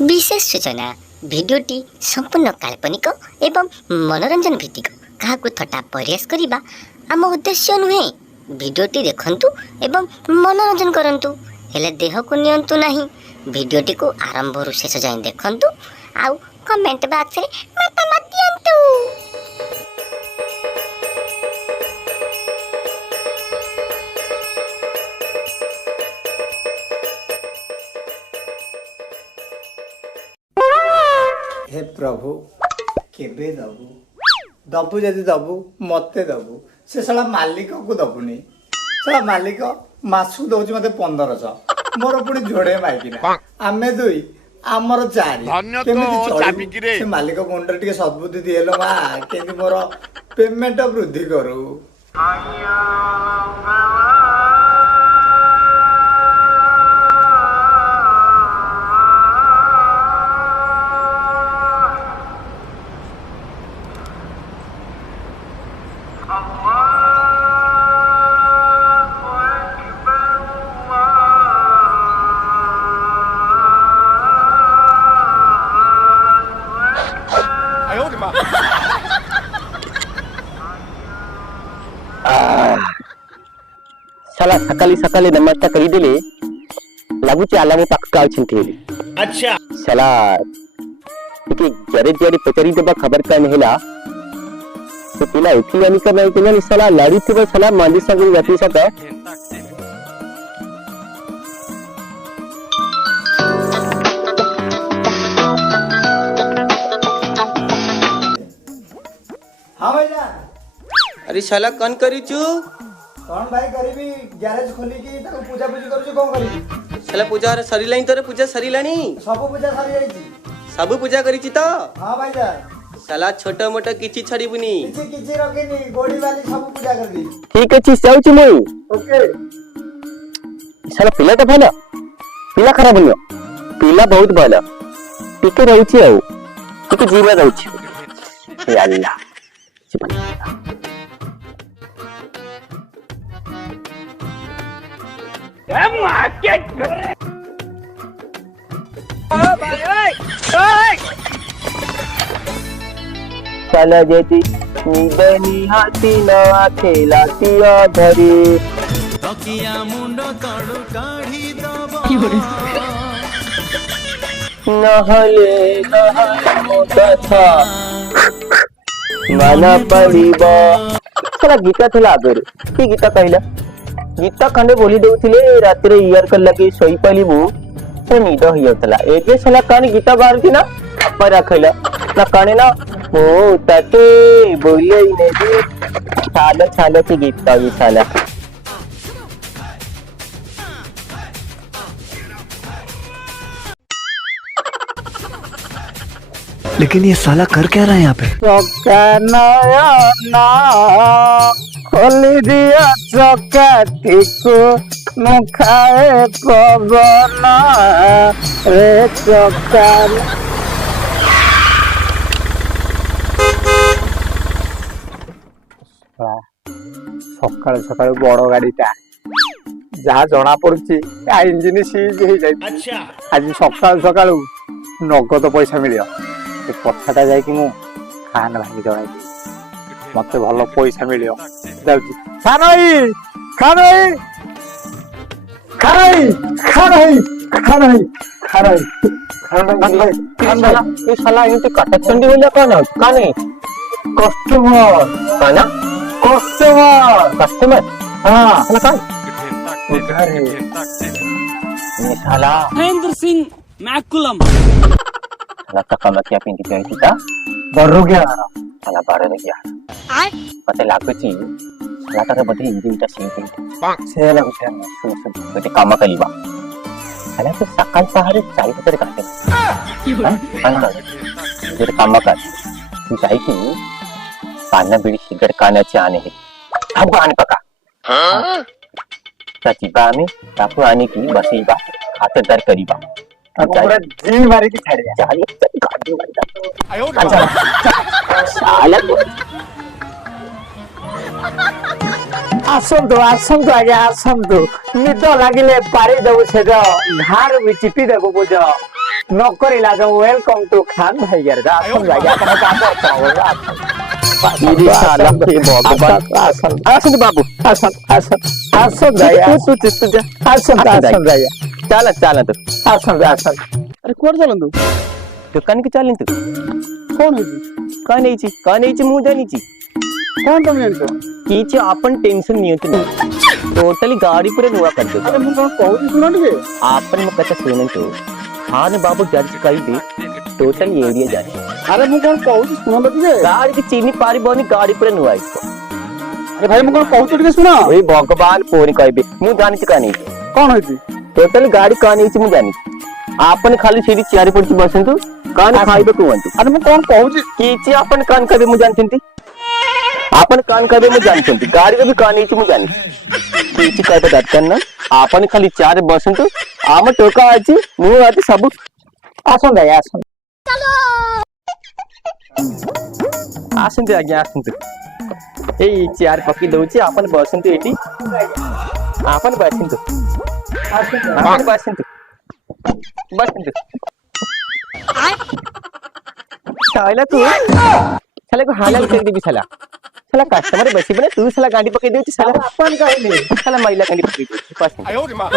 विशेष सूचना भिडियोटी संपूर्ण काल्पनिक एवं मनोरंजन भित्तिक क्या थटा प्रयास करने आम उद्देश्य नुहे। भिडियोटी देखंतु एवं मनोरंजन करंतु हेले देह को नियंतु नहीं। भिडियोटी को आरंभ रु शेष जाए देखंतु आउ कमेंट बॉक्स रे मतामत दियंतु। हे प्रभु केबे दबु दबु जदि दबु मते दबु से साला मालिक को दबुनी। साला मालिक मासु दउची मते 1500 मोर पुणी जोड़े माइकिना आमे दुई आमर चारि केमिति से मालिक मुंडर टिके सद्बुद्धि दिएलो मा केंति मोर पेमेंट वृद्धि करू। साला सकाली सकाली नमस्ता करी देले लागुचे आलामो पक्का छिंती। अच्छा साला कि जरे जरे पचरी देबा खबर का नहेला तो पिला उठी आनी का नहीं पिला साला लाड़ी थे साला मांदी संग जाती सका। हां भैया अरे साला कौन करी चू कौन भाई करीबी गैरेज खोली की ताको पूजा पूजी करू छु कोन करी साला पूजा रे सरी लाइन तोरे पूजा सरी लानी सब पूजा सरी जाई छी सब पूजा करी छी तो हां भाई जा साला छोटा मोटा किछि छड़ीबुनी किछि रखेनी गोड़ी वाली सब पूजा कर दी। ठीक अछि जाउ छी मुई ओके साला पिला तो भला पिला खराब नियो पिला बहुत भला टिके रहू छी आउ टिके जीवा रहू छी या अल्लाह चला जेती निदनी हाथी नवा खेलाती धरी तकिया मुंड तड़ू काढ़ी दबो नहले नहले मोटा माना पड़िब। साला गीता थला आगर की गीता कहला गीता खंडे बोली दउथिले रात्रे इयर कर लगे सोई पलिबु से निद होई जातला एके साला कान गीता बारती ना पर रखला ना काने ना ओ तते बोले ही नहीं साला साला की गीता भी साला। लेकिन ये साला कर क्या रहा है यहाँ पे? खोली दिया चौकाटिको मुखाए पवन रे चौकार सकाल सकाल बड़ गाड़ीटा जहाँ जना पड़ी इंजिन सीज हो जाए आज सकाल सकाल नगद पैसा मिल कथाटा जाकि मु खान भाई जन मत भल पैसा मिल काटचंडी कौन काने कस्टमर कस्टमर कस्टमर हाँ साला महेंद्र सिंह मैकुलम साला तका मत क्या पिंकी पिंकी ता बर्रो गया साला बारे गया पते लागुची साला तारे बदे इंजिनटा सिंकी से लागुची सुन बदे काम कलिबा साला तो सकाल पहाड़े चाय पत्ते काटे हां जर काम कर तू चाय की पाना बीड़ी सिगरेट कानाचे आने है अब आने पका सचिबा में तापु आने की बसीबा खातिरदार करीबा पूरा जी मारी की छाड़ दिया चल गाड़ी मारी अच्छा साला आसंतु आसंतु आगे आसंतु निद लागिले पारी देबु से घार भी चिपी देबु बुझ नौकर इलाज वेलकम टू खान भाई यार आसन भाई अपन आसन बाबू आसन भाई आसन भाई चल चल तू आसन अरे कुआर चलंतु दुकान के चलिन तू कौन होती कौन मु जानी कौन तुम जानছো किछि अपन टेंशन नियंतु टोटली गाड़ी पूरे नुआ कर दे अरे मु कौन कहू सुनो टिके आपन में कथा सुनंतु खान बाबू जज कही दे टोटल एरिया जाए अरे मु कौन कहू सुनो टिके गाड़ी की चीनी पारी बनी गाड़ी पूरे नुआ अरे भाई मु कौन कहू टिके सुनो ओई भगवान कोनी कहबे मु जानि का नहीं कौन होती टोटल गाड़ी का नहीं मु जानि आपन खाली सीधी चारि पड़ती बसंतु कान खाइबे कुवंतु अरे मु कौन कहू किछि आपन कान कहबे मु जानछंती आपन कान कहबे मु जानछंती गाड़ी के भी कान नहीं मु जानि किछि कहबे दरकार ना आपन खाली चार बसंतु आम टोका अछि मु आति सब आसन जाय आसन आसंतु आज्ञा आसंतु ए चार पक्की दउछि आपन बसंतु एटी आपन बसंतु आपन बसंतु बसंतु साला तू साला को हालत कर दी साला साला कस्टमर बसी बने तू साला गाड़ी पकड़ देउछि साला अपन कहले साला महिला गाड़ी पकड़ देउछि पास आयो रे मां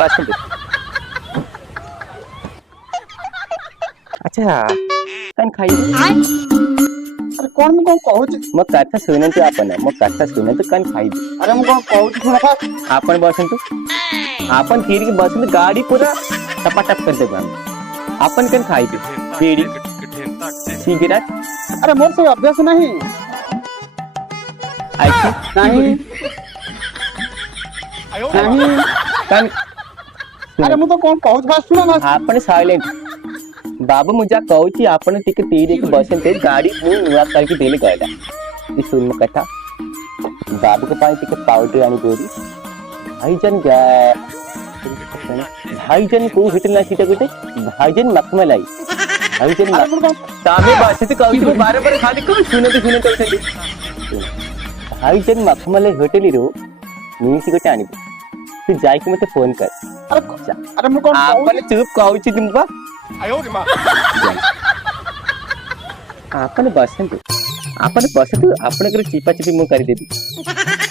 बसंतु अच्छा कन खाई अरे कौन मु कौन कहू मो कथा सुनंतु आपन मो कथा सुनंतु कन खाई अरे मु कौन कहू सुनो फास्ट आपन बसंतु आपन तीर की बसंतु गाड़ी पूरा टपाटप कर देबो आपन कन खाई बीड़ी सिगरेट अरे मोर से अभ्यास नहीं अच्छा नहीं नहीं कन अरे मु तो कौन कहू फास्ट सुनो ना आपन साइलेंट बाबू मुझा कहूची आपन टिके तीर एक बसंते गाड़ी मु नुआ करके देले गयला ई सुन म कथा बाबू के पास टिके पाउडर आनी गोरी भाईजन गए भाईजन को हिटना सीटा गोटे भाईजन मखमलाई भाईजन तामे बासे कहूची बारे बारे खाली को सुने कहते भाईजन मखमलाई होटल रो मीसी गोटे आनी तू जाई के मते फोन कर अरे मु कौन आपन चुप कहूची तुमबा आपन बसंतु आपन कर चिपा चिपी मु कर देबी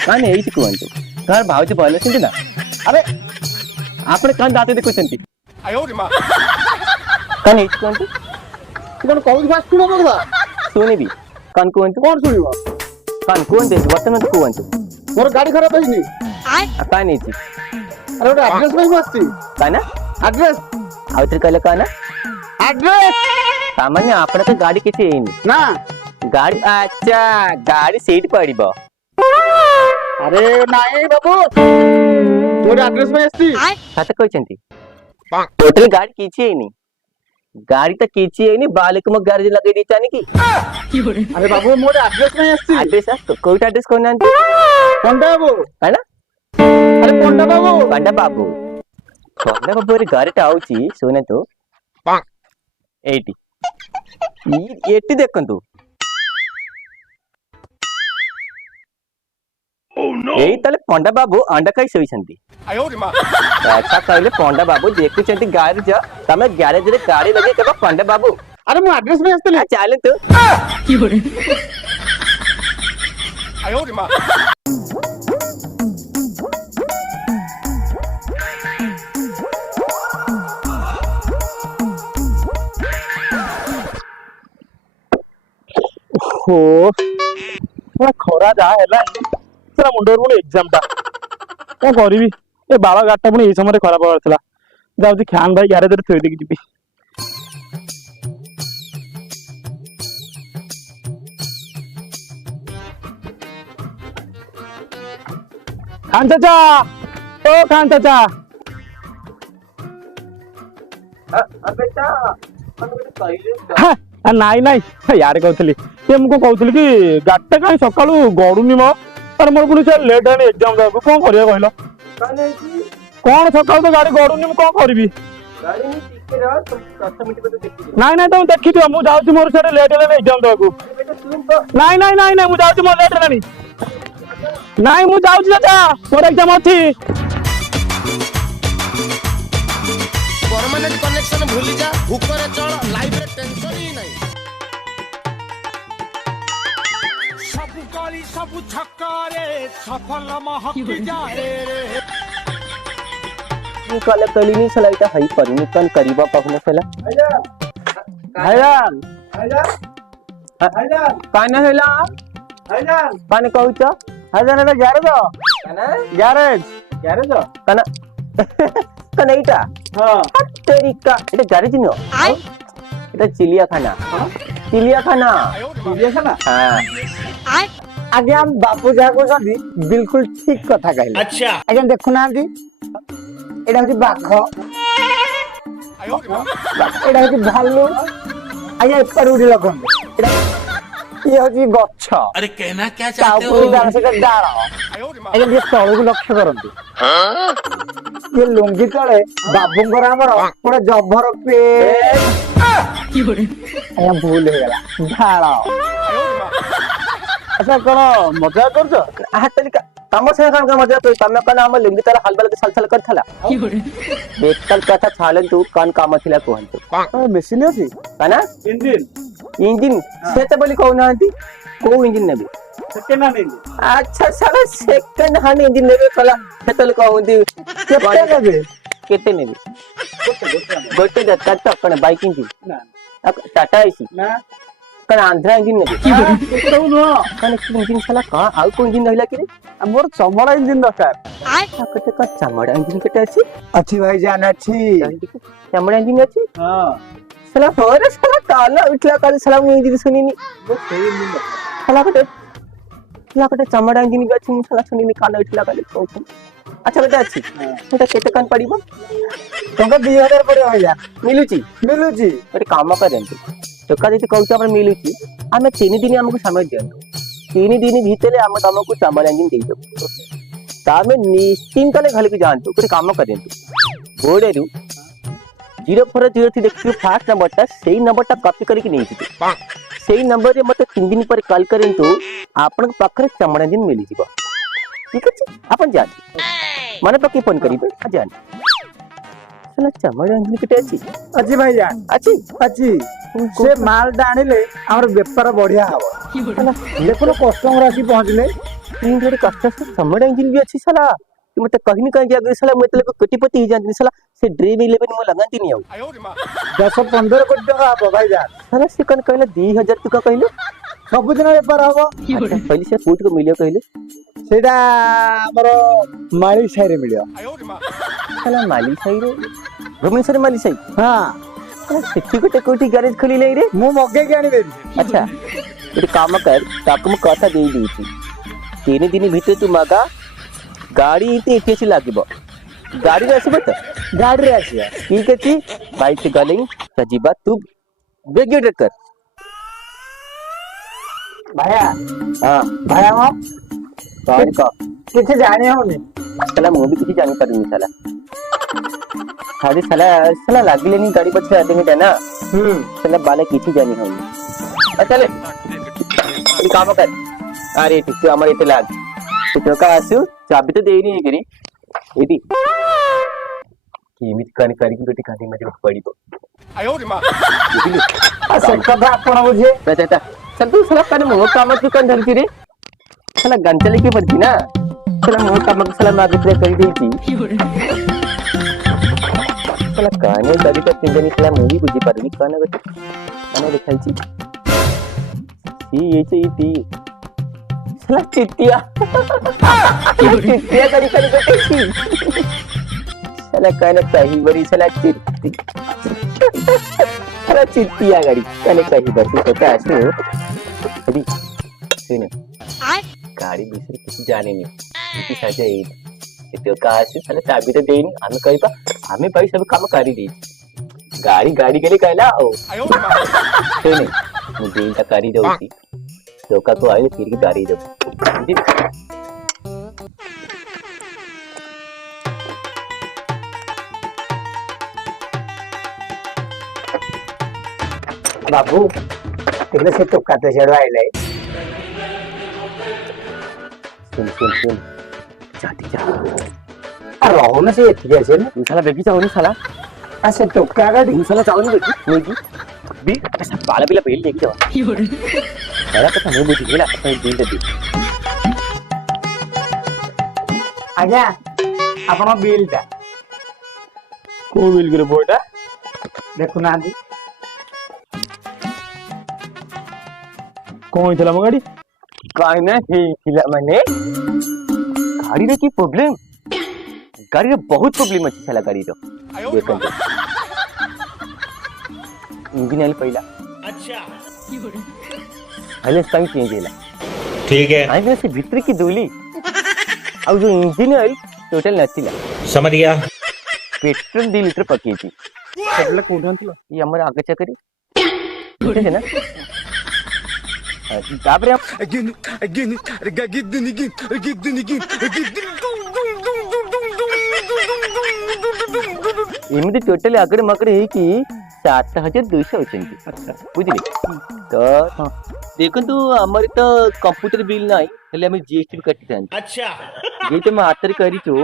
कान एई कुवंतु घर भाउज बोले सिंदी ना अरे आपन कान दाते देखो चंती आयो रे मां कान एई कुवंतु कौन कहू फास्ट सुनो बगदा सुनेबी कान कुवंतु कौन सुनिबो कान कुवन दे वर्तमान कुवंतु मोर गाड़ी खराब होइनी कान एई अरे ओटा एड्रेस में मस्ती काना एड्रेस आवतर कहले काना एड्रेस सामान्य आपन के गाड़ी केते एनी ना गाड़ी अच्छा गाड़ी सीट पड़िबो अरे नहीं बाबू मोर एड्रेस में आस्ती साथ कहचंती टोटल गाड़ी कीची एनी गाड़ी त कीची एनी बालिक म गैरेज लगे दी चानी की अरे बाबू मोर एड्रेस में आस्ती एड्रेस आस्तो कोइटा एड्रेस कोन जानती पंडा बाबू है ना अरे पंडा बाबू पंडा बाबू रे गाड़ी टा आउची सोने तो 80 ई 80 देखंतु एई तले पंडा बाबू अंडा खाई सोइछंती आयो रे मां अच्छा कहले पंडा बाबू देखुचंती गैरेज तमे गैरेज रे गाड़ी लगे केबा पंडा बाबू अरे मु एड्रेस में आस्ती चाले तो आयो रे मां हो पूरा खरा जा हैला सेरा मुंडर बोले एग्जाम ता को करबी ए बाला गाटा पुनी ए समय रे खराब होरथला जाउची खान भाई गैरेज रे थोई देकी जिबी खान चाचा ओ खान चाचा नाई नाई यार कहतली से मुझको कहतली कि गाटा कहीं सकाळू गडुनी मो पर मोर पुनी से लेट है एग्जाम जाबो कोन करिया कहलो कोन सकाळू तो गाड़ी गडुनी मु कोन करबी नाई नाई तुम देखि दियो मु जाउची मोर से लेट है एग्जाम देबो नाई नाई नाई नाई मु जाउची मोर लेट है नाई मु जाउची चाचा मोर एग्जाम अछि परमानेंट कनेक्शन भूली जा ऊपर चढ़ लाइफ रे टेंशन ही नहीं सब गली सब छक्कारे सफल महक जाए रे ये कल कली नहीं सला इटा हई परिमितन करीबा पखने सला हैरान काने हैला काने कहूच हैरान एटा गैरेज गैरेज काना काना इटा हां तेरिका एटा गैरेज नो एटा चिड़ियाखाना चिड़ियाखाना हां आगे हम बापू जहाँ कहते बिल्कुल ठीक कथा कहले। अच्छा आगे देखु ना एटा हচ্ছে বাঘ एटा हচ্ছে भालू आगे ऊपर उड़ी लगन एटा ये हচ্ছে गच्छ अरे कहना क्या ता चाहते ऊपर हो डाल से डाल आगे ये तळକୁ लक्ष्य करंतु ये लुंगी तळे बाबूंकर हमर पूरा जभर पे आया भूल हो गला ढाळ अच्छा कौन मजा कर तनिका तम से का मजा तो तमे कना हम लिंगी तला हलबल के सलसल कर थला बेकल कथा छालन तू कान काम थिला कहंतु मेसिन अछि काना इंजिन इंजिन से त बोली कहू नांती को इंजिन नेबे सेकेंड हैंड इंजिन अच्छा साला सेकंड हैंड इंजिन नेबे कला सेतल कहूंती केते नेबे केते नेबे गोटे दत्ता तो कने बाइक इंजिन ना टाटा आईसी ना कने आंध्रा इंजिन नेबे केते नो कने इंजिन साला का आउ को इंजिन रहला कि रे मोर चमड़ा इंजिन दरकार कते का चमड़ा इंजिन कते अछि अच्छी भाई जान अच्छी चमड़ा इंजिन अछि हां साला होरे साला ताला उठला काले साला मु इंजिन सुनिनी साला कटे चमड़ा इंजिन भी अछि मु साला सुनिनी कान उठला काले कहू अच्छा बेटा अछि बेटा केते कान पड़िबो तुमको 2000 पड़े भैया मिलुची मिलुची एक काम करंतु टका जति कहू हमर मिलुची हमें 3 दिन हमको समय दियंतु 3 दिन भीतर हम तुमको चमड़ा इंजिन दे देबो तामे निश्चिंत ले घर के जानतु कोई काम करंतु बोर्डरू 0403 देखियो फास्ट नंबरटा सेही नंबरटा कॉपी करके नहीं थी सेही नंबर रे मते 3 दिन पर कॉल करेंतु आपन पाखरे चमड़ा इंजिन मिली जीवो ठीक अछि अपन जान माने पक्की फोन करिबे जान साला चमड़ा इंजिन केटे अछि अच्छी भाई जान अछि अच्छी से माल डाणिले हमर व्यापार बढ़िया हबो देखो कस्टमर आसी पहुंचले तीन जोड़े कष्ट से चमड़ा इंजिन भी अछि साला तू मते कहि न कहि अगर साला मतलब कोटिपति ही जानती साला से ड्रीम 11 मो लगांती नहीं आउ 10-15 कोटी टका हबो भाई जान साला से कन कहले 2000 टका कहले सब दिन व्यापार हबो पहले से पूछ को मिलियो कहले सेटा हमर माली साइरे मिलियो साला माली साई रे भुवनेश्वर माली साई हां साला सिटी कोटे कोठी गैरेज खोली ले रे मु मगे के आनी देबी अच्छा एक काम कर ताकू म कथा दे दूची 3 दिन भीतर तू मगा गाड़ी इते इते लागिबो गाड़ी रे आसीबो त गाड़ी रे आसी ठीक अछि बाइक से गलिंग सजीबा तू बेगे कर भाया हां भाया हम कौन का किथे जाने होने साला मु भी किसी जानि पारिनी साला खाली साला साला लागले नहीं गाड़ी पर से आते हैं ना साला बाले किसी जानि हो चले एक काम कर अरे ठीक है हमारे इते लाग तो का आसु चाबी तो देनी है करी एदी केमित कन करी की बेटी खाली मजे पड़ी तो आयो रे मां सब कथा आपण बुझे बेटा चल तू साला कन मो काम तू कन धरती रे साला गंचले की पड़ती ना साला मो काम साला मागे प्ले कर दी थी साला काने कभी तो तिंजनी साला मूवी बुझी पारनी काने बेटा काने दिखाई छी ये टी साला चिट्टिया चिट्टिया करी करी बेटे छी साला काने कही बरी साला चिट्टी साला चिट्टिया गाड़ी काने कही बरी तो क्या आसो अभी सुन गाड़ी दूसरे किसी जाने नहीं किसी साजे तो का आसो साला चाबी तो देनी हमें कही पा हमें भाई सब काम करी दी गाड़ी गाड़ी के लिए कहला ओ सुन मुझे इनका करी दो उसी धोखा को आए फिर की गाड़ी दो बाबू तिकडे से टोकाते चढवायले सुन जाती जा रहो ना से इतके असेल तू साला बेबी जाओ ना साला ऐसे तो क्या गाड़ी साला चावल नहीं बी ऐसा बाला बिला बेल लेके जाओ साला कथा नहीं बुझी गेला कथा बिल दे आज्ञा आपण बिलटा କୋଉ ବିଲ୍ କିରେ ବୋଇଟା ଦେଖୁନାହାନ୍ତି କଣ ହେଇଥିଲା ମୋ ଗାଡି काई ना हेला माने गाड़ी रे की प्रॉब्लम गाड़ी रे बहुत प्रॉब्लम अछि साला गाड़ी रो देखन इंजन ऑयल पहिला अच्छा हाइलेंस टाइम चेंज हैला ठीक है आई से भीतर की दोली और जो इंजन ऑयल टोटल नथिला समझ गया पेट्रोल 2 लीटर पकी थी ସେଟା କୋଉଠି ଆଣିଥିଲ ये हमर आगे चकरी ठीक है ना तापरे एमती टोटल आगड़ मकड़ है कि 7200 होचंती अच्छा बुझिले तो देखंतु हमर तो कंप्यूटर बिल नाही हेले हम जीएसटी काटी थान अच्छा ये तो मैं हाथ रे करी छु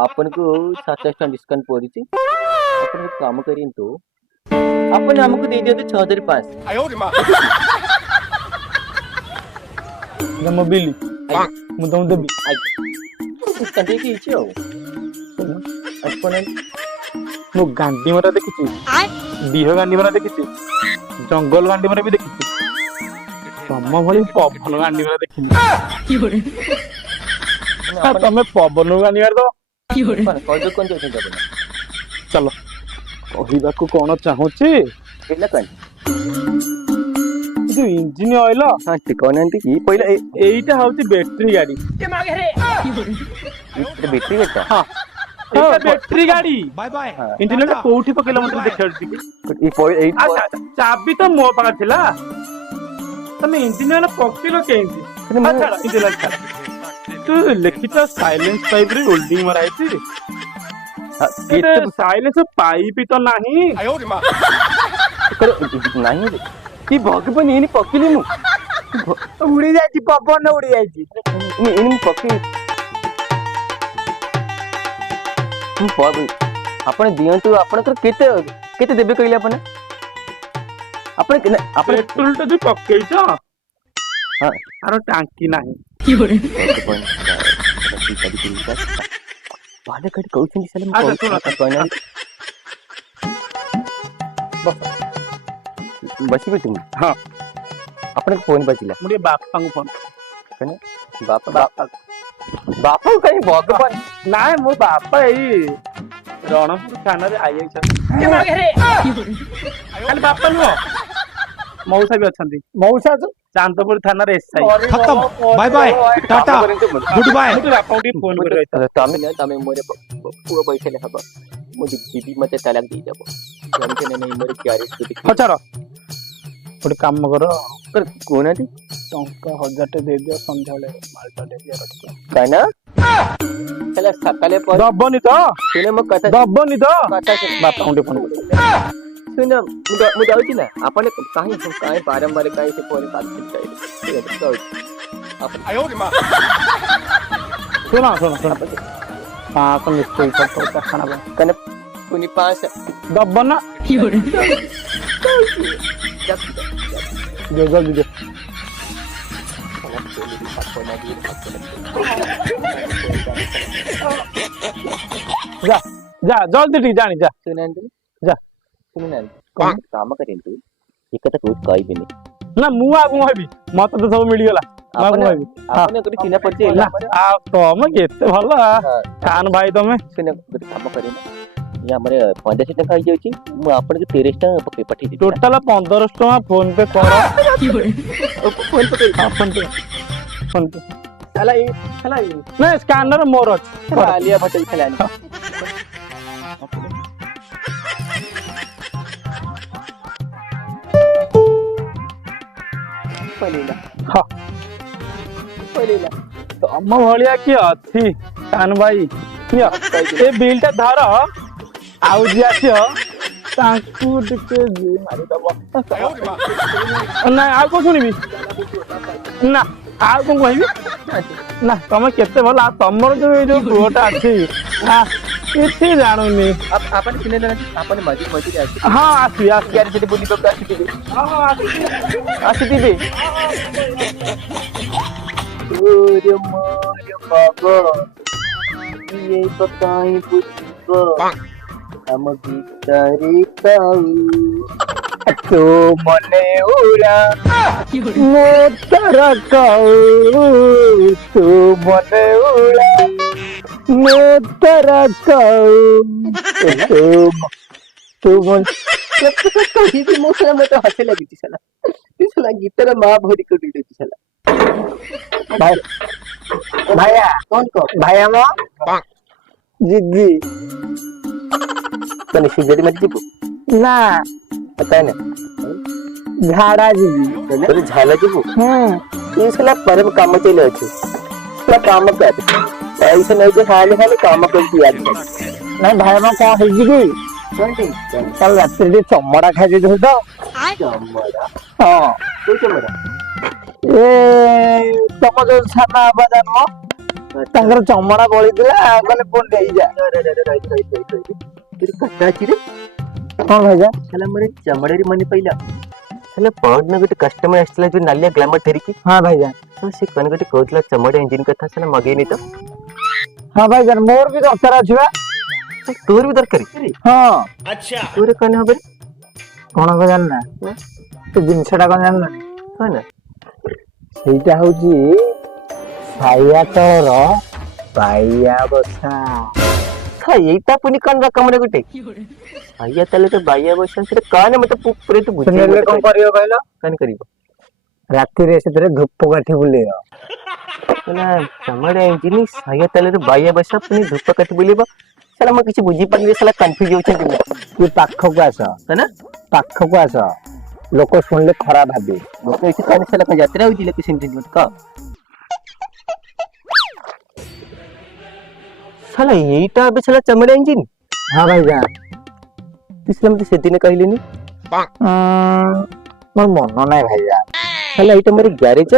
आपन को 27 डिस्काउंट पड़ी अपन एक काम करिन तो अपन हमको दे दियो तो 6500 ମୋ ବିଲ୍ ମୁଁ ତମକୁ ଦେବି कंटे की इच्छा हो अपन ମୁଁ ଗାଣ୍ଡି ମରା ଦେଖିଛି ବିହ ଗାଣ୍ଡି ମରା ଦେଖିଛି ଜଙ୍ଗଲ ଗାଣ୍ଡି ମରା ବି ଦେଖିଛି ତମ ଭଳି ପବନ ଗାଣ୍ଡି ମରା ଦେଖିନି ତମେ ପବନ ଗାଣ୍ଡି ମାର कौन कौन जाउछन अपन ଚାଲ କହିବାକୁ କଣ ଚାହୁଁଛି केला कन ଯୋଉ ଇଞ୍ଜିନ ଅଏଲ हां ठीक कोनंती की पहिला ଏଇଟା ହଉଛି ବ୍ୟାଟେରୀ ଗାଡି बैटरी बेटा ହଁ ଏଇଟା ବ୍ୟାଟେରୀ ଗାଡି बाय बाय ଇଞ୍ଜିନଟା କୋଉଠି ପକେଇଲା ମତେ ଦେଖିବାକୁ ଟିକେ ई पॉइंट ଆଚ୍ଛା ଆଚ୍ଛା ଚାବି ତ ମୋ ପାଖରେ ଥିଲା ତମେ ଇଞ୍ଜିନ ଅଏଲ ପକେଇଲ କେମିତି ଆଚ୍ଛା ଇଞ୍ଜିନ ଅଏଲ ଛାଡ ତୁ ଲେଖିଛ ସାଇଲେନ୍ସ ପାଇପ ରେ ହୋଲ୍ଡିଂ ମରା ହେଇଛି ସାଇଲେନ୍ସ ପାଇପ ତ ନାହିଁ नहीं की भगवान इनी पकिली मु ଉଡି ଯାଇଛି ପବନ ଉଡି ଯାଇଛି इनी पकी आपण दियंतु आपण केते केते देबे कइले आपण आपण आपण पेट्रोल टा जो पकेइछ हां आरो टांकी नाही बाले कट कहउछन कि साले अच्छा, सुन, कहना बसी तुम हां आपण फोन बजिला मुझे बापा को फोन कने बापा बापा कहीं भगवान ना मो बापा एई रणपुर थाना रे आई छ खाली बापा नुह मौसा भी अछंती मौसा चांदपुर थाना रे एसआई खत्म bye bye tata goodbye मुझे बापा को फोन कर तमे तमे मोरे पुरो पैसा ले हबो मुझे बीबी मते तलाक दी जाबो जानते नहीं मोरे ग्यारेज को पचार गोटे काम कर पर कोना दी टंका 1000 टे दे दियो संध्या ले मालटा दे दिया काना चला सकाले पर दबनी तो सुने म कथा दबनी तो कथा बापा को फोन कर सुन मु जाउची ना आपण काहे बारंबार काहे से फोन काट छै ठीक है तो सुना सुना सुना हां तो निश्चय सब खाना कने कुनी पास दबना दे जल्दी दे जा जा जल्दी ठीक जानी जा सुनंदी जा सुनंदी काम करें तू एक तो कुछ कहि बिनी ना मु आगु हेबी मत तो सब मिल गेला आगु हेबी आपने कोई चिन्ह परिचय ना आ तम केते भलो खान भाई तमे सुने काम करे ये हमरे 500 टका आई जाउची मु आपन के 13 टका पके पठी दी टोटल 1500 टका फोन पे कर फोन पे फोन पे चला ना स्कैनर मोर अछि आलिया भटल चलानी पलीला हां पलीला तम भलिया की अछि कान भाई निया ए बिलटा धर आउ जी आछियो ताकू टिके जी मारि दबो ना आ को सुनिबी ना आ को कहबी ना तमे केते भला तमर जो ए जो गोटा अछि हां କିଛି ଜାଣୁନି ଆପଣ ଚିହ୍ନି ନାହାନ୍ତି ଆପଣ ମଝିରେ ମଝିରେ ଆସି ହଁ ଆସିବି ଆସିବି ଗାଡ଼ି ସେଠି ବୁଲିବାକୁ ଆସିଥିବେ ହଁ ହଁ ଆସିଥିବେ ଓରେ ମୋରେ ବାବା ଇଏ ତ କାହିଁ ବୁଝିବ ଆମ ଭିତରେ କାଉ ତୋ ମନେ ଉଡ଼ା ମୋ ତାର କାଉ ତୁ ମନେ ଉଡ଼ା ମୋ ତାର କାଉ ତୁ କହିବି ମୁଁ ସାଲା ମତେ ହସ ଲାଗୁଛି ସାଲା ସାଲା ଗୀତର ମା ଭରି କରି ଦେଇଛି ସାଲା ଭାଇ ଭାଇଆ କଣ କହ ଭାଇଆ ମୋ ଜିଦି ତନେ ସିଗାରେଟ ମାରି ଯିବୁ ନା ତାନେ ଝାଡା ଯିବି ତୋର ଝାଲା ଯିବୁ ये साला परम काम चले अच्छे साला काम कर पैसे नहीं दे हाले हाले काम करती यार ନାଇଁ ଭାଇ ଆମ କଣ ହେଇଛି କି କାଲି ରାତିରେ ଟିକେ ଚମଡା ଖାଇ ଦେଇଥିଲି ତ चमड़ा ହଁ कोई चमड़ा ଏ ତମ ଯୋଉ ସାନ ବାବା ଜନ୍ମ ତାଙ୍କର ଚମଡା ବଳିଥିଲା ମାନେ ପୁଣି ନେଇଯା तेरी कट्टा चिरे କଣ ଭାଇଜା साला मरे चमड़े रे मने पहिला साला पहर न गोटे कस्टमर आछला जो नालिया ग्लैमर धरिकी ହଁ ଭାଇଜା तो से कन गोटे कहतला चमड़ा इंजन कथा साला मगेनी तो ହଁ ଭାଇଜା ମୋର ବି ଦରକାର ଅଛି ବା तोर भी दरकार ହଁ तोरे कन हबे କଣ ହବ ଜାଣିନା ସେ ଜିନିଷଟା କଣ ଜାଣିନା कन ସେଇଟା ହଉଛି ସାଇଆ ତଳର ପାଇଆ ବସା ଏଇଟା ପୁଣି କଣ ରକମ ରେ ଗୋଟେ ଆଇୟା ତାହେଲେ ତ ବାଇୟା ବସା ସେଟା କଣ ମତେ ପୁରା ତୁ ବୁଝେଇ ନେଲେ କଣ କରିବ କହିଲ କଣ କରିବ ରାତିରେ ସେଥିରେ ଧୂପ କାଠି ବୁଲେଇବ ନା ତମର ଇଞ୍ଜିନ ଆଇୟା ତାହେଲେ ତ ବାଇୟା ବସା ପୁଣି ଧୂପ କାଠି ବୁଲିବ ସାଲା ମୁଁ କିଛି ବୁଝି ପାରିନି ସାଲା କନଫ୍ୟୁଜ ହଉଛି ତୁ ପାଖକୁ ଆସ ନା ପାଖକୁ ଆସ ଲୋକ ଶୁଣିଲେ ଖରାପ ଭାବିବେ ଲୋକ ଏଠି କାହିଁ ସାଲା କଣ ଯାତ୍ରା ହଉଛି ଲୋକ ସେମିତି ମତେ କହ साला एटा अबे साला चमड़ा इंजन ହଁ ଭାଇଜା इसलिए मते सेदिन कहलिनी ମୋର ମନ ନାହିଁ ଭାଇଜା साला एटा मेरे गैरेज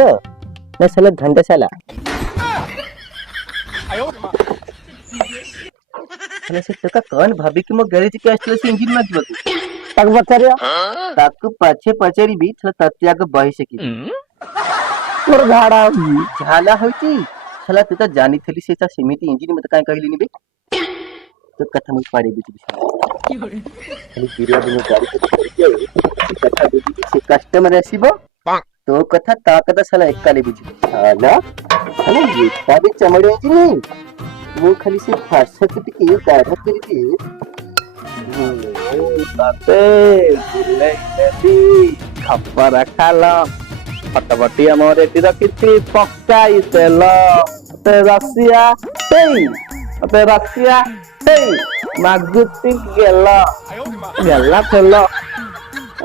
ना साला धंधा साला साला से टका कौन भाभी कि मो गैरेज के आस्ते से इंजन मार दिबा ତାକୁ ପଚାରିବ ताकू पाछे पचारी भी साला तत्याग बहि सकी ମୋର ଝାଡା ହଉଛି झाला होती साला तू तो जानी थली से सीमित इंजन मते काहे कहलिनी बे तो कथा मुझ पाड़े बुझी खाली गिरिया बिनु गाड़ी से करके कथा बुझी से कस्टमर आसीबो तो कथा ता कथा साला एककाले बुझी साला साला ये ताबे चमड़े इंजन नहीं वो खाली से फास्ट टिके काढा करके ତାତେ ବୁଲେଇ ନେବି ଖପର ଖାଲ ଫଟଫଟି ଆମର ଏଠି ରଖିଛି ପକାଇ ତେଲ ମତେ ରସିଆ ହେଇ ମତେ ରସିଆ ହେଇ ମାଗୁଛି ଗେଲା ତେଲ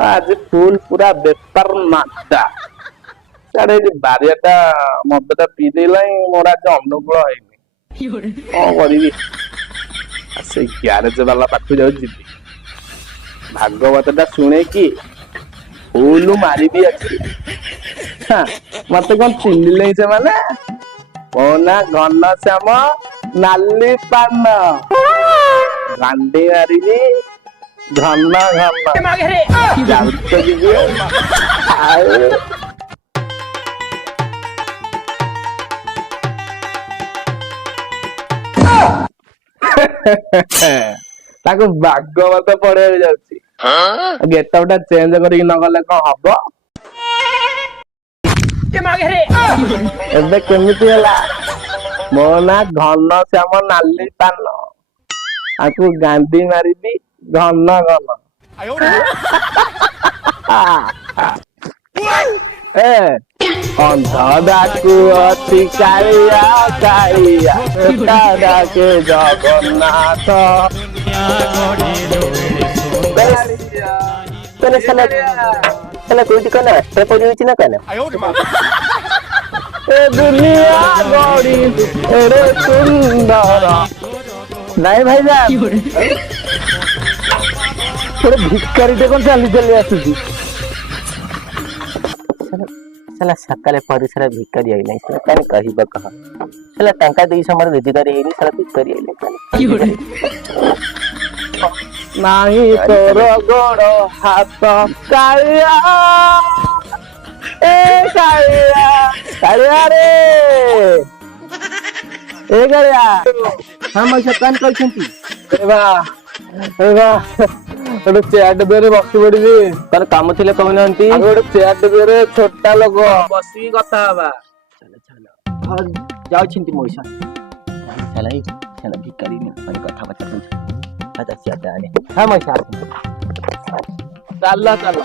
ଆଜି ଫୁଲ ପୁରା ବେପାର ମାତା ସିଆଡେ ବାରିଆଟା ମଦଟା ପିଇ ଦେଲାଣି ମୋର ଆଜି ଅନୁକୂଳ ହେଇନି କଣ କରିବି ସେଇ ଗ୍ୟାରେଜ ବାଲା ପାଖକୁ ଯାଉ ଯିବି ଭାଗବତ ଟା ଶୁଣେକି ଫୁଲ ମାରିବି ଅଛି ମତେ କଣ ଚିହ୍ନିଲେ ସେମାନେ ମୋ ନା ଘନ ଶ୍ୟାମ ନାଲି ପାନ ଗାଣ୍ଡି ମାରିବି ଘନ ଯାଉଛି ତ ଯିବି ଆଉ ତାକୁ ଭାଗବତ ପଢେଇବାକୁ ଯାଉଛି ଗେଟଅପଟା ଚେଞ୍ଜ କରିକି ନ ଗଲେ କଣ ହବ ଏବେ କେମିତି ହେଲା ମୋ ନା ଘନ ଶ୍ୟାମ ନାଲି ପାନ ଆକୁ ଗାଣ୍ଡି ମାରିବି ଘନ ଏ ଅନ୍ଧ ଡାକୁ ଅଛି କାଳିଆ କାଳିଆ ଡାକେ ଜଗନ୍ନାଥ तने साला साला कोई कना एक्स्ट्रा पड़ी होची ना कना ए दुनिया गड़ी एरे सुंदर नहीं भाईजा थोड़े भिखारी टे कौन चली चली आसुची साला सकाले परिसर भिकारी आइला साला काने कहिबा कह साला टंका देई समर रोजगार हेनी साला भिकारी आइला काने नाही तोर गोड़ हाथ कालिया ए कालिया रे ए कालिया हम ऐसा कान कहछंती ଗୋଟେ ଚେୟାର ଦେହରେ ବସି ପଡିବି ତାର କାମ ଥିଲେ କହୁନାହାନ୍ତି ଆଉ ଗୋଟେ ଚେୟାର ଦେହରେ ଛୋଟା ଲୋକ ବସିକି କଥା ହବା ହଁ ଯାଉଛନ୍ତି ମଉସା ସାଲା भिकारी ने ମାନେ କଥାବାର୍ତ୍ତା କରୁଛ ଆଚ୍ଛା ସିଆଟା ଆନେ ହଁ ମଉସା ଚାଲ ଚାଲ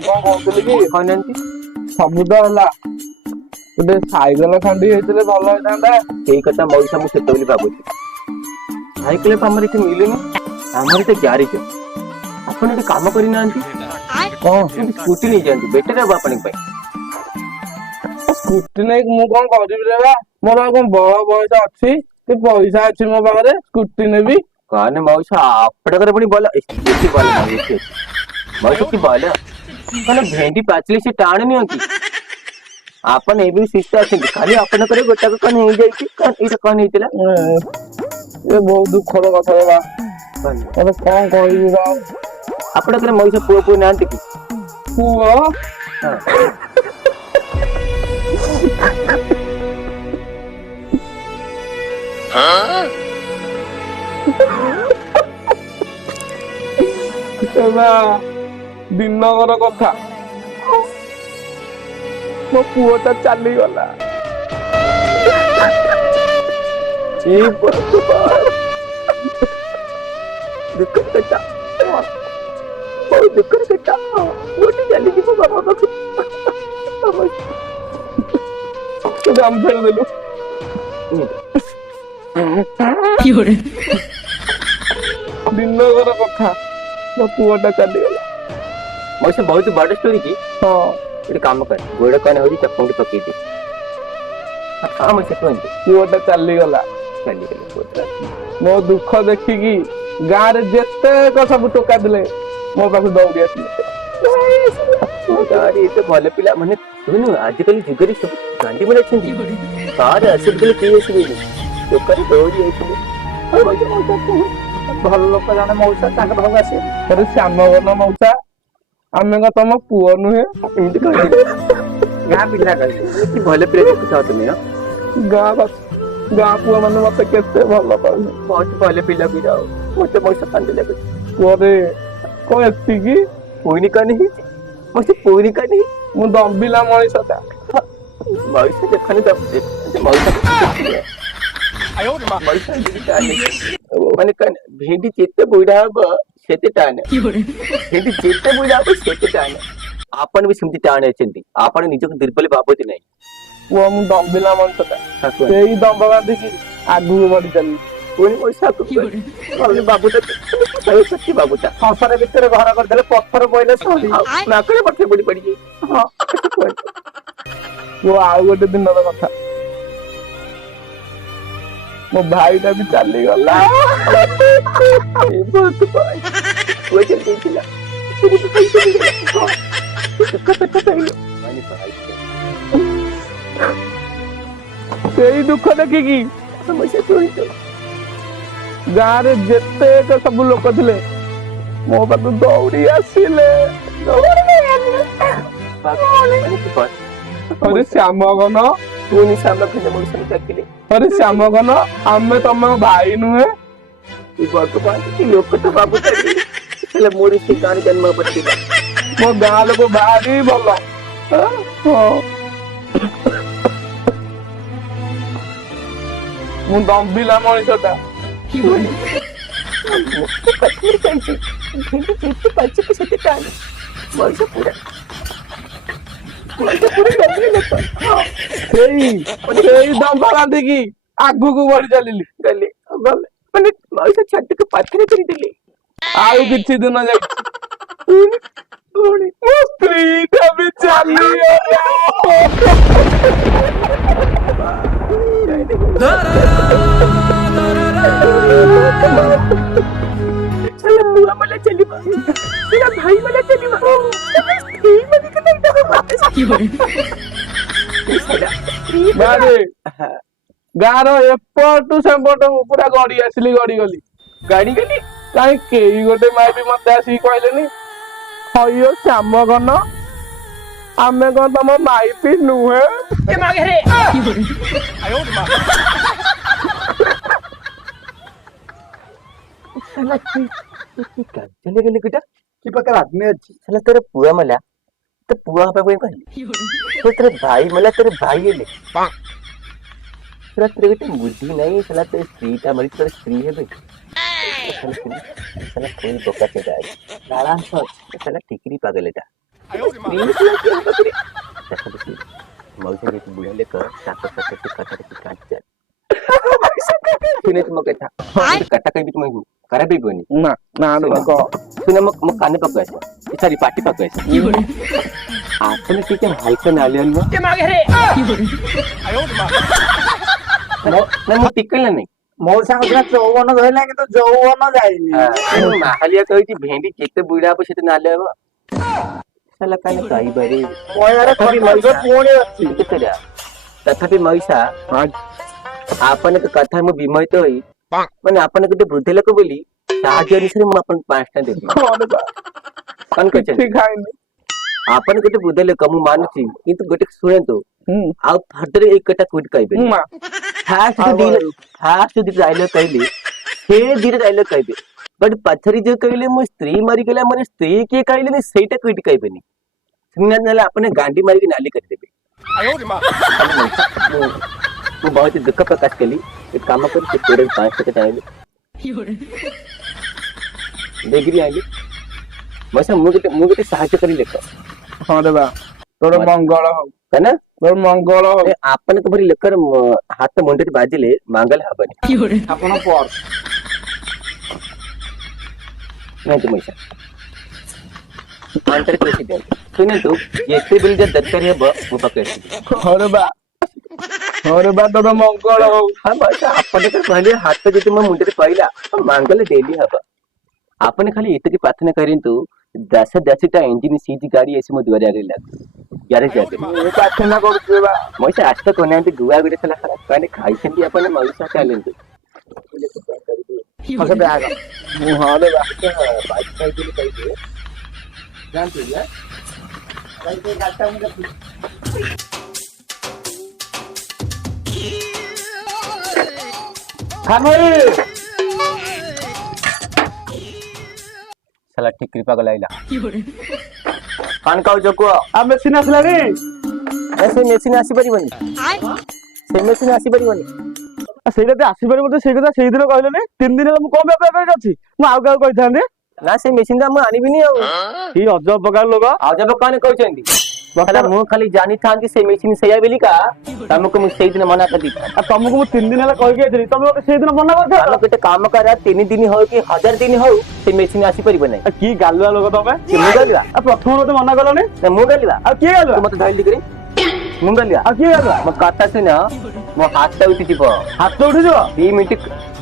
କଣ କହୁଥିଲି କି କହୁନାହାନ୍ତି ସବୁ ତ ହେଲା ଗୋଟେ ସାଇକେଲ ଖଣ୍ଡି ହେଇଥିଲେ ଭଲ ହେଇଥାନ୍ତା ସେଇ କଥା ମଉସା ମୁଁ ସେତେବେଳେ ଭାବୁଛି ସାଇକେଲ ଆମର ଏଠି ମିଳୁନି ଆମର ଏଠି ଗ୍ୟାରେଜ ଆପଣ ଏଠି କାମ କରିନାହାନ୍ତି କଣ ସ୍କୁଟି ନେଇଯାଆନ୍ତୁ ବେଟର ହବ ଆପଣଙ୍କ ପାଇଁ ସ୍କୁଟି ନେଇକି ମୁଁ କଣ କରିବି ରେ ବା ମୋର ଆଉ କଣ ବଳ ବୟସ ଅଛି କି ପଇସା ଅଛି ମୋ ପାଖରେ ସ୍କୁଟି ନେବି କହନେ ମଉସା ଆପଣଙ୍କର ପୁଣି ଭଲ ସ୍କୁଟି ଭଲ ନାହିଁ ଏଠି ମଉସା କି ଭଲ କଣ ଭେଣ୍ଡି ପାଚିଲେ ସେ ଟାଣି ନିଅନ୍ତି ଆପଣ ଏବେ ସୁସ୍ଥ ଅଛନ୍ତି ଖାଲି ଆପଣଙ୍କର ଗୋଟାକ କଣ ହେଇଯାଇଛି କଣ ଏଇଟା କଣ ହେଇଥିଲା ଏ ବହୁତ ଦୁଃଖର କଥା ବା ଏବେ କଣ କହିବି ବା ଆପଣଙ୍କର ମଉସା ପୁଅ ନାହାନ୍ତି କି ପୁଅ ଦିନକର କଥା ମୋ ପୁଅଟା ଚାଲିଗଲା ଏଇ ଦୁଃଖର କଥା ବହୁତ ଦୁଃଖର କଥା ଗୋଟେ ଚାଲିଯିବ ବାବା ପାଖକୁ ତୁ ଦାମ ଫେରିଦେଲୁ ଦିନକର କଥା ମୋ ପୁଅଟା ଚାଲିଗଲା ମଉସା ବହୁତ ବଡ ଷ୍ଟୋରି କି ହଁ ଗୋଟେ କାମ କର ଗୋଡ କଣ ହଉଛି ଚପଉଠି ପକେଇଦେ ହଁ ମଉସା କୁହନ୍ତୁ ପୁଅଟା ଚାଲିଗଲା ଚାଲିଗଲେ ପୁଅଟା ମୋ ଦୁଃଖ ଦେଖିକି ଗାଁରେ ଯେତେକ ସବୁ ଟୋକା ଥିଲେ ମୋ ପାଖକୁ ଦୌଡି ଆସିଲେ ଗାଁରେ ଏତେ ଭଲ ପିଲା ମାନେ ଶୁଣୁ ଆଜିକାଲି ଯୁଗରେ ସବୁ ଗାଣ୍ଡି ମାନେ ଅଛନ୍ତି ଗାଁରେ ଆସିଲେ କେହି ଆସିବେନି ଟୋକାରେ ଦୌଡି ଯାଇଥିଲେ ଭଲ ଲୋକ ଜଣେ ମଉସା ତାଙ୍କ ପାଖକୁ ଆସିବେ ଆରେ ଶ୍ୟାମବନ ମଉସା ଆମେ କଣ ତମ ପୁଅ ନୁହେଁ ଏମିତି କହିଲେ ଗାଁ ପିଲା କହିଲେ କି ଭଲ ପିଲା ଦେଖୁଥାଅ ତୁମେ ଗାଁ ପୁଅ ମାନେ ମତେ କେତେ ଭଲ ପାଉଛନ୍ତି ବହୁତ ଭଲ ପିଲା ବି ଯାଉ ମତେ ମଉସା କାନ୍ଦି ଲାଗୁଛି ପୁଅରେ କଣ ଏତିକି ପୁଣି କାନି ହେଇଛି ମତେ ପୁଣି କାନି ମୁଁ ଦମ୍ବିଲା ମଣିଷଟା ମଉସା ଦେଖନି ମାନେ ଭେଣ୍ଡି ଯେତେ ବୁଢା ହବ ସେତେ ଟାଣ ଭେଣ୍ଡି ଯେତେ ବୁଢା ହବ ସେତେ ଟାଣ ଆପଣ ବି ସେମିତି ଟାଣ ଅଛନ୍ତି ଆପଣ ନିଜକୁ ଦୁର୍ବଳ ଭାବନ୍ତି ନାହିଁ ପୁଅ ମୁଁ ଦମ୍ବିଲା ମଣିଷଟା ସେଇ ଦମ୍ବ ବାନ୍ଧିକି ଆଗକୁ ବଢି ଚାଲିଲି ପୁଣି ପଇସା ବାବୁଟା ସଂସାର ଭିତରେ ଘର କରିଦେଲେ ପଥର ପଇଲେ ସରି ନାକରେ ପଠେଇ ପଡି ପଡିଛି ହଁ ପୁଅ ଆଉ ଗୋଟେ ଦିନର କଥା ମୋ ଭାଇଟା ବି ଚାଲିଗଲା ପୁଅ ଚାଲିଯାଇଥିଲା ସେଇ ଦୁଃଖ ଦେଖିକି ଗାଁରେ ଯେତେକ ସବୁ ଲୋକ ଥିଲେ ମୋ ପାଖକୁ ଦୌଡି ଆସିଲେ अरे श्यामगन ପୁଣି ସାମଗ୍ରୀ ମଣିଷ ଡାକିଲେ अरे श्यामगन ଆମେ ତମ ଭାଇ ନୁହେଁ ଭଗବାନ କି ଲୋକ ତ ଭାବୁଛନ୍ତି ହେଲେ ମୋର ସେ ଗାଁରେ ଜନ୍ମ ପଡ଼ିଥିଲା ମୋ ଗାଁ ଲୋକ ଭାରି ଭଲ ମୁଁ ଦମ୍ବିଲା ମଣିଷଟା ସେଇ ଦମ୍ଭ ବାନ୍ଧିକି ଆଗକୁ ବଢି ଚାଲିଲି ଗଲେ ମାନେ ମଣିଷ ଛାତିକୁ ପାଖରେ କରିଦେଲେ ଆଉ କିଛି ଦିନ ଯାଇଛି ପୁଣି ମୋ ସ୍ତ୍ରୀଟା ବି ଚାଲିଗଲା। साला बुआ वाला चली साला भाई वाला चली स्त्री वाली का नहीं तो वापस की बारे गारो एपटू सेपटू पूरा गड़ी आसली गड़ी गली गाड़ी गली काई केई गोटे माई भी मते आसी कहलेनी हयो श्याम गन आमे गन तम माई पी नुहे के मागे रे साला चले गेले किटा की प्रकार आदमी अछि साला तेरे पुआ मला तो पुआ पे कोई कहली तो तेरे भाई मला तेरे भाई ले साला तेरे बेटे बुद्धि नहीं साला तेरे स्त्री ता मरी तेरे स्त्री है बेटे साला कोई बोका से जाए लाला सोच साला टिकरी पागल एटा मौसे के बुढ़ा लेकर सात सात के कटा के काट जा सुने तुम कथा कटा कहीं भी तुम करे भी बनी ना ना को सुने म काने पकवे से सारी पार्टी पकवे से आपने ठीक है हाई से नालियन में के मागे रे मैं मो टिकल नहीं मौसा का चौवन धरला कि तो जौवन जाइनी माहलिया कहि कि भेंडी केते बुढ़ा पे से नाले बा साला काने कहि बरे ओयारे कभी मौसा पुणी अछि केतेरा तथापि मौसा आपने तो कथा में विमोहित होई माने आपने कते वृद्ध लोक बोली साहाଯ୍य अनुसार मु अपन 5टा देबी कन कह ठीक है आपन कते वृद्ध लोक मु मानुची किंतु गोटे सुने तो आ फर्दर एक कटा क्विट कहबे फास्ट दी डायलॉग कहले से दी डायलॉग कहबे बट पछरी जो कहले मो स्त्री मारी गेला माने स्त्री के कहले ने सेटा क्विट कहबेनी सुनना नाले आपने गांडी मारी के नाली कर देबे आयो रे मां वो बहुत ही दुख प्रकाश कली एक काम कर के तेरे 5 टका आइले देखरी आइले मसा मुगटे सहायता करी लेख हां रे बा तोर मंगल हो है ना तोर मंगल हो आपन को भरी लेकर हाथ मुंडे बाजिले मंगल हबनी अपन पर्स नहीं तो मैसा अंतर प्रेसिडेंट सुने तो ये से बिल जब दत्तर है वो पकड़ अरे बा तो मंगल हो हां बस आपने तो पहले हाथ पे जो मुंडे पे पहिला मंगल डेली हबा आपने खाली इतनी प्रार्थना करें तो 10टा इंजिन सीधी गाड़ी ऐसे मो दुआरे आगे लग यारे जाते ये प्रार्थना करू बा मोसे आज तक कोने पे गुआ गुड़े साला खराब काने खाई छंदी आपने मौसा टैलेंट मौसा बैग हां रे बा बाइक साइकिल कहि दे जान तू यार भाई के गाता मुझे खानोई साला ठीक कृपा गलाइला कान काउ जको आ मेसिन आसला रे ऐसे मेसिन आसी परिबनी से मेसिन आसी परिबनी ସେଇଟା ଯଦି ଆସିପାରେ ମତେ ସେଇ କଥା ସେଇଦିନ କହିଲେନି 3 ଦିନ ହେଲା ମୁଁ କଣ ବେପାର ଅଛି ମୁଁ ଆଉ କାହାକୁ କହିଥାନ୍ତି ନା ସେ ମେସିନ ଟା ମୁଁ ଆଣିବିନି ଆଉ ଏଇ ଅଜବ ପ୍ରକାର ଲୋକ ଆଉ ଜବ କାନେ କହୁଛନ୍ତି ସାଲା ମୁଁ ଖାଲି ଜାଣିଥାନ୍ତି ସେ ମେସିନ ସେଇଆ ବୋଲି କା ତମକୁ ମୁଁ ସେଇଦିନ ମନା କରିଦି ଆଉ ତମକୁ ମୁଁ 3 ଦିନ ହେଲା କହିକି ଯାଇଥିଲି ତମେ ମତେ ସେଇଦିନ ମନା କରିଥିଲ ଆମେ ଗୋଟେ କାମ କରା 3 ଦିନ ହଉ କି 1000 ଦିନ ହଉ ସେ ମେସିନ ଆସି ପରିବ ନାହିଁ କି ଗାଲୁଆ ଲୋକ ତମେ ମୁଁ ଗାଲିବା ଆଉ ପ୍ରଥମ ମତେ ମନା କଲନି ମୁଁ ଗାଲିବା ଆଉ କିଏ ଗାଲୁଆ ତୁ ମତେ ଧଇଲି କରି ମୁଁ ଗାଲିବା ଆଉ କିଏ ଗାଲୁଆ ମୋ କଥା ଶୁଣ ମୋ ହାତ ଉଠି ଯିବ ହାତ ଉଠିଯିବ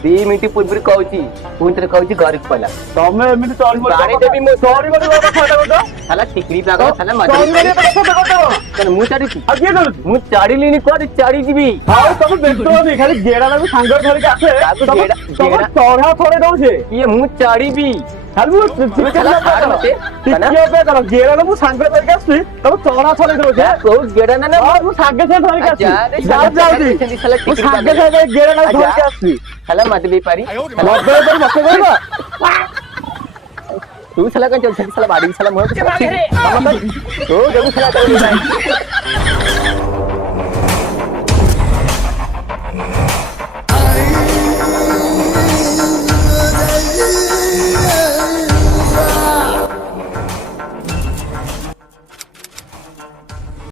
2 ମିନିଟ ପୂର୍ବରୁ କହୁଛି ପୁଣିଥରେ କହୁଛି ଘରକୁ ପଳା ତମେ ଏମିତି ଚଳିବ ପାଣି ଦେବି ମୁଁ ସରି କରି କଥା କହୁଛ ସାଲା ଟିକରି ପାଗ ସାଲା ସରି କରି ମାଟି କଥା କହୁଛ ମୁଁ ଚାଡ଼ିଛି ଆଉ କିଏ କରୁଛି ମୁଁ ଚାଡ଼ିଲିନି କୁଆଡେ ଚାଡ଼ି ଯିବି ଆଉ ତମେ ବ୍ୟସ୍ତ ହନି ଖାଲି ଗେଡାକୁ ସାଙ୍ଗ ଧରିକି ଆସେ ତାକୁ ତମେ ଗେଡା- ଚଢା ଛଡେଇ ଦଉଛେ ଇଏ ମୁଁ ଚାଡ଼ିବି ଖାଲି ମୁଁ ଟିକେ ଛାଡ ମତେ। ଅପେକ୍ଷା କର ଗେଡାକୁ ମୁଁ ସାଙ୍ଗ ଧରିକି ଆସୁଛି ତମେ ଚଢା ଛଡେଇ ଦଉଛେ କୋଉ ଗେଡା ନା ହଁ, ମୁଁ ସାଙ୍ଗେ ସାଙ୍ଗେ ଧରିକି ଆଚ୍ଛା, ଆସୁଛି ଆରେ ଯାଉଛି ସେମିତି ସାଲା ମୁଁ ଟିକିରି ସାଙ୍ଗେ ପାଗ। ସାଙ୍ଗେ ଗେଡାକୁ ଧରିକି ଆଚ୍ଛା। ଆସୁଛି ସାଲା ମତେ ବି ପାରି ମତେ ତୋର ମତେ କହିବ ତୁ ସାଲା କଣ ଚାଲିଛି ସାଲା ବାଡି ସାଲା ମୁହଁ ତୁ ଯଦି ସାଲା